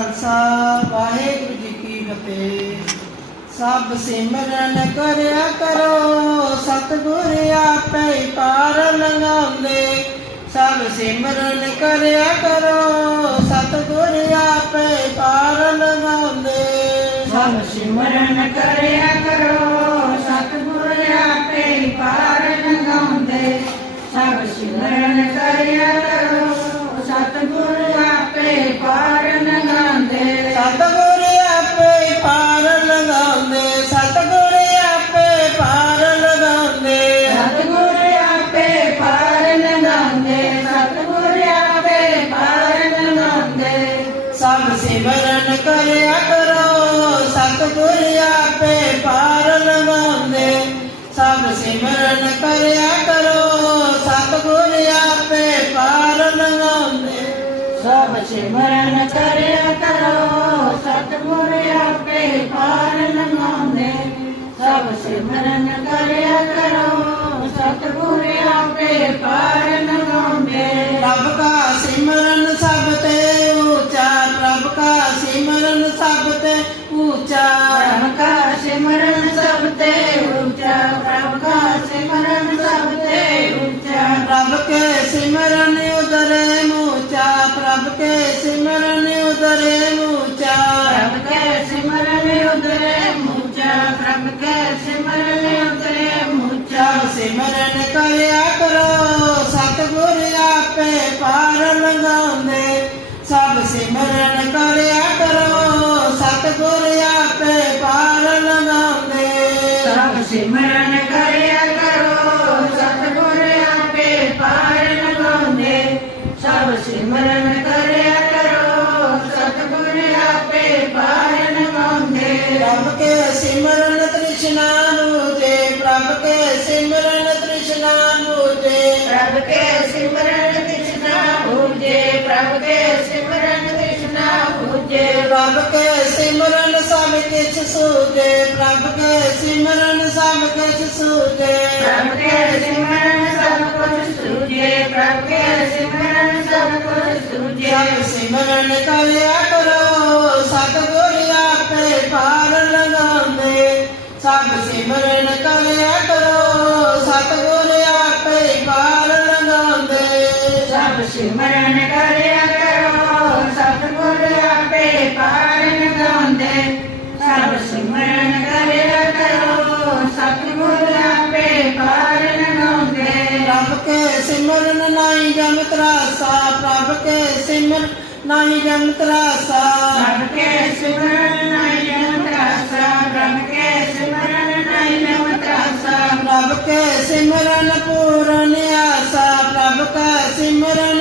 ਖਾਲਸਾ, ਵਾਹਿਗੁਰੂ ਜੀ ਕੀ ਫਤਿਹ। ਸਭ ਸਿਮਰਨ ਕਰਿਆ ਕਰੋ, ਸਤਿਗੁਰ ਆਪੇ ਪਾਰ ਲੰਘਾਉਂਦੇ। ਸਭ ਸਿਮਰਨ ਕਰਿਆ ਕਰੋ, ਸਤਿਗੁਰ ਆਪੇ ਪਾਰ ਲੰਘਾਉਂਦੇ। ਸਭ ਸਿਮਰਨ ਕਰਿਆ ਕਰੋ, ਸਤਿਗੁਰ ਆਪੇ ਪਾਰ ਲੰਘਾਉਂਦੇ। ਸਭ ਸਿਮਰਨ ਕਰਿਆ ਸਿਮਰਨ ਕਰਿਆ ਕਰੋ, ਸਤਿਗੁਰ ਆਪੇ ਪਾਰ ਲਗਾਉਂਦੇ ਸਭ ਸਿਮਰਨ ਕਰਿਆ ਕਰੋ, ਸਤਿਗੁਰ ਆਪੇ ਪਾਰ ਲਗਾਉਂਦੇ ਸਭ ਸਿਮਰਨ ਕਰਿਆ ਕਰੋ, ਸਤਿਗੁਰ ਆਪੇ ਪਾਰ ਲੰਘਾਉਂਦੇ ਸਭ ਸਿਮਰਨ ਕਰਿਆ ਕਰੋ, ਸਤਿਗੁਰ ਆਪੇ ਪਾਰ ਪ੍ਰਭ ਕੇ ਸਿਮਰਨ ਉਦਰੇ ਮੂਚਾ। ਸਿਮਰਨ ਕਰਿਆ ਕਰੋ ਸਤਿਗੁਰ ਆਪੇ ਪਾਰ ਲੰਘਾਉਂਦੇ। ਸਭ ਸਿਮਰਨ ਕਰਿਆ ਕਰੋ ਸਤਿਗੁਰ ਆਪੇ ਪਾਰ ਲੰਘਾਉਂਦੇ। ਸਭ ਸਿਮਰਨ ਕਰਿਆ ਕਰੋ ਸਤਿਗੁਰ ਆਪੇ ਪਾਰ ਲਗਾਉਂਦੇ ਸਭ ਸਿਮਰਨ ਕਰਿਆ ਕਰੋ ਸਤਿਗੁਰ ਆਪੇ ਪਾਰ ਲਗਾਉਂਦੇ ਪ੍ਰਭ ਕੇ ਸਿਮਰਨ ਤ੍ਰਿਸ਼ਨਾ ਬੂਝੇ ਪ੍ਰਭ ਕੇ ਸਿਮਰਨ ਤ੍ਰਿਸ਼ਨਾ ਬੂਝੇ ਪ੍ਰਭ ਕੇ ਸਿਮਰਨ ਕ੍ਰਿਸ਼ਨਾ ਭੂਜੇ ਪ੍ਰਭ ਕੇ ਸਿਮਰਨ ਕ੍ਰਿਸ਼ਨਾ ਭੂਜੇ ਪ੍ਰਭ ਕੇ ਸਿਮਰਨ ਸਭ ਕਿਛ ਸੂਝੇ ਪ੍ਰਭ ਕੇ ਸਿਮਰਨ ਸਭ ਕਿਛ ਸੂਝੇ। ਪ੍ਰਭ ਕੇ ਸਿਮਰਨ ਸਭ ਕੁਝ ਸੂਝੇ ਪ੍ਰਭ ਕੇ ਸਿਮਰਨ ਸਭ ਕੁਝ ਸੂਝੇ। ਸਿਮਰਨ ਕਰਿਆ ਕਰੋ। ਸਿਮਰਨ ਕਰਿਆ ਕਰੋ ਸਤਿਗੁਰ ਆਪੇ ਪਾਰ ਗਾਉਂਦੇ ਸਭ ਸਿਮਰਨ ਕਰਿਆ ਕਰੋ ਸਤਿਗੁਰ ਆਪੇ ਪਾਰ ਗਾਉਂਦੇ ਪ੍ਰਭ ਕੇ ਸਿਮਰਨ ਨਾਹੀ ਜਮ ਤਰਾਸਾ ਪ੍ਰਭ ਕੇ ਸਿਮਰਨ ਨਾਹੀ ਜਮ ਤਰਾਸਾ ਪ੍ਰਭ ਕੇ ਸਿਮਰਨ ਨਹੀਂ ਜਨ ਤਰਾਸਾ ਪ੍ਰਭ ਕੇ ਸਿਮਰਨ ਨਹੀਂ ਜਨ ਤਰਾਸਾ ਪ੍ਰਭ ਕੇ ਸਿਮਰਨ ਪੂਰਨ ਆਸਾ ਪ੍ਰਭ ਕਾ ਸਿਮਰਨ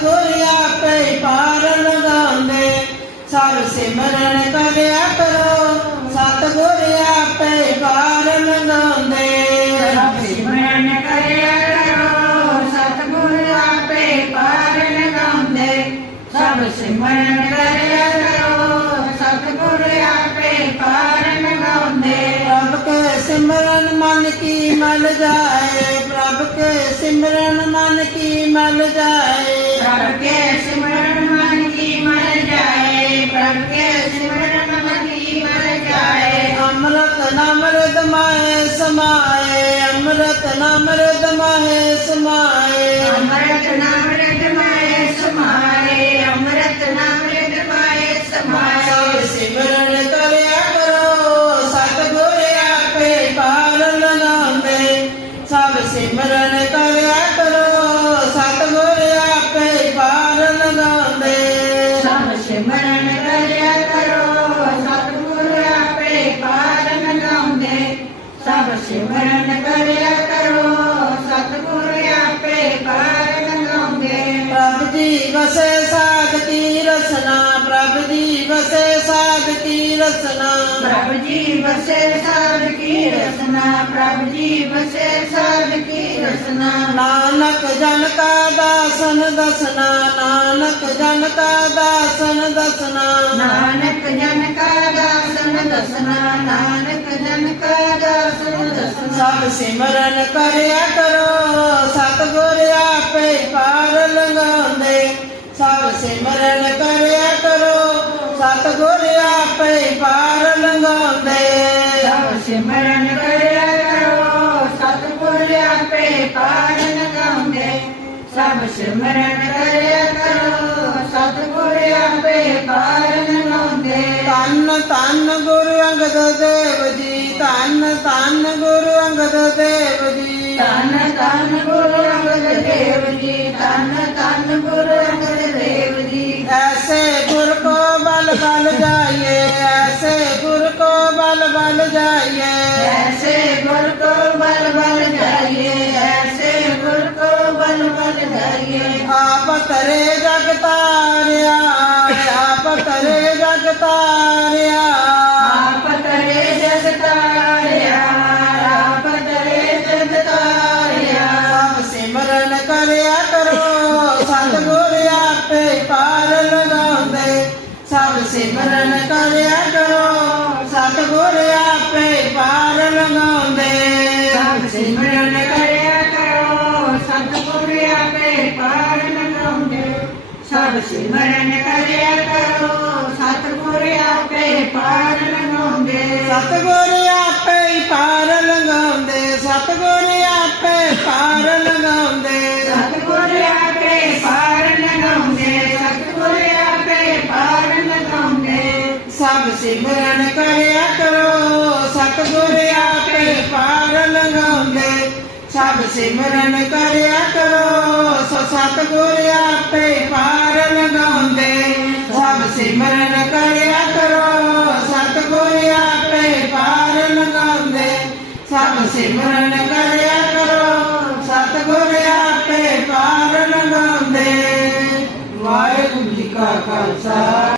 ਸਤਿਗੁਰ ਆਪੇ ਪਾਰ ਲਗਾਉਂਦੇ ਸਭ ਸਿਮਰਨ ਕਰਿਆ ਕਰੋ ਸਤਿਗੁਰ ਆਪੇ ਪਾਰ ਲਗਾਉਂਦੇ ਸਭ ਸਿਮਰਨ ਕਰਿਆ ਕਰੋ ਸਤਿਗੁਰ ਆਪੇ ਪਾਰ ਲਗਾਉਂਦੇ ਸਭ ਸਿਮਰਨ ਕਰਿਆ ਕਰੋ ਸਤਿਗੁਰ ਆਪੇ ਪਾਰ ਲਗਾਉਂਦੇ ਪ੍ਰਭ ਕੇ ਸਿਮਰਨ ਮਨ ਕੀ ਮਲ ਜਾਏ ਪ੍ਰਭ ਕੇ ਸਿਮਰਨ ਮਨ ਕੀ ਮਲ ਜਾਏ। ਪ੍ਰਭ ਕੇ ਸਿਮਰਨ ਮਨ ਮਨ ਜਾਏ ਪ੍ਰਭ ਕੇ ਸਿਮਰਨ ਮਨ ਮਨ ਜਾਏ ਅੰਮ੍ਰਿਤ ਨਾਮ ਰਦ ਮਾਏ ਸਮਾਏ ਅੰਮ੍ਰਿਤ ਨਾਮ ਰਦ ਮਾਏ ਸਮਾਏ ਅੰਮ੍ਰਿਤ ਸਭ ਸਿਮਰਨ ਕਰਿਆ ਕਰੋ ਸਤਿਗੁਰ ਆਪੇ ਪਾਰ ਲਗਾਉਂਦੇ ਪ੍ਰਭ ਜੀ ਵਸੇ ਸਾਧ ਕੀ ਰਸਨਾ ਪ੍ਰਭ ਜੀ ਵਸੇ ਸਾਧ ਕੀ ਰਸਨਾ। ਪ੍ਰਭ ਜੀ ਵਸੇ ਸਾਧ ਕੀ ਰਸਨਾ ਪ੍ਰਭ ਜੀ ਵਸੇ ਸਾਧ ਕੀ ਰਸਨਾ। ਨਾਨਕ ਜਨ ਕਾ ਦਾਸਨ ਦਸਨਾ ਨਾਨਕ ਜਨ ਕਾ ਦਾਸਨ ਦਸਨਾ। ਨਾਨਕ ਜਨ ਕਾ ਦਾਸਨ ਦਸਨਾ ਨਾਨਕ ਸਭ ਸਿਮਰਨ ਕਰਿਆ ਕਰੋ ਸਤਿਗੁਰ ਆਪੇ ਪਾਰ ਲੰਘਾਉਂਦੇ। ਸਭ ਸਿਮਰਨ ਕਰਿਆ ਕਰੋ ਸਤਿਗੁਰ ਆਪੇ ਪਾਰ ਲੰਘਾਉਂਦੇ। ਸਭ ਸਿਮਰਨ ਕਰਿਆ ਕਰੋ ਸਤਿਗੁਰ ਆਪੇ ਪਾਰ ਲਗਾਉਂਦੇ ਸਭ ਸਿਮਰਨ ਕਰਿਆ ਕਰੋ ਸਤਿਗੁਰ ਆਪੇ ਪਾਰ ਲਗਾਉਂਦੇ ਧੰਨ ਧੰਨ ਗੁਰੂ ਅੰਗਦ ਦੇਵ ਜੀ ਧੰਨ ਧੰਨ ਗੁਰੂ ਅੰਗਦ ਦੇਵ ਜੀ। ਧੰਨ ਧੰਨ ਗੁਰੂ ਅੰਗਦ ਦੇਵ ਜੀ ਧੰਨ ਧੰਨ ਗੁਰੂ ਅੰਗਦ ਦੇਵ ਜੀ। ਐਸੇ ਗੁਰ ਕੋ ਬਲ ਬਲ ਜਾਈਏ ਐਸੇ ਗੁਰ ਕੋ ਬਲ ਬਲ ਜਾਈਏ। ਐਸੇ ਗੁਰ ਕੋ ਬਲ ਬਲ ਜਾਈਏ ਐਸੇ ਗੁਰ ਕੋ ਬਲ ਬਲ ਜਾਈਏ। ਆਪ ਤਰੇ ਜਗ ਤਾਰਿਆ ਆਪ ਤਰੇ ਜਗ ਤਾਰਿਆ। ਪਾਰ ਲਗਾਉਂਦੇ। ਸਭ ਸਿਮਰਨ ਕਰਿਆ ਕਰੋ। ਸਤਿਗੁਰ ਆਪੇ ਪਾਰ ਲਗਾਉਂਦੇ। ਸਭ ਸਿਮਰਨ ਕਰਿਆ ਕਰੋ। ਸਤਿਗੁਰ ਆਪੇ ਪਾਰ ਲਗਾਉਂਦੇ। ਸਭ ਸਿਮਰਨ ਕਰਿਆ ਕਰੋ। ਸਤਿਗੁਰ ਆਪੇ ਪਾਰ ਲਗਾਉਂਦੇ। ਸਤਿਗੁਰ ਆਪੇ ਪਾਰ ਲਗਾਉਂਦੇ। ਸਤਿਗੁਰ ਆਪੇ ਪਾਰ ਲਗਾਉਂਦੇ। ਸਿਮਰਨ ਕਰਿਆ ਕਰੋ, ਸਤਿਗੁਰ ਆਪੇ ਪਾਰ ਲਗਾਉਂਦੇ ਸਭ ਸਿਮਰਨ ਕਰਿਆ ਕਰੋ, ਸੋ ਸਤਿਗੁਰ ਆਪੇ ਪਾਰ ਲਗਾਉਂਦੇ ਸਭ ਸਿਮਰਨ ਕਰਿਆ ਕਰੋ, ਸਤਿਗੁਰ ਆਪੇ ਪਾਰ ਲਗਾਉਂਦੇ ਸਭ ਸਿਮਰਨ ਕਰਿਆ ਕਰੋ, ਸਤਿਗੁਰ ਆਪੇ ਪਾਰ ਲਗਾਉਂਦੇ ਵਾਹਿਗੁਰੂ ਜੀ ਕਾ ਖਾਲਸਾ।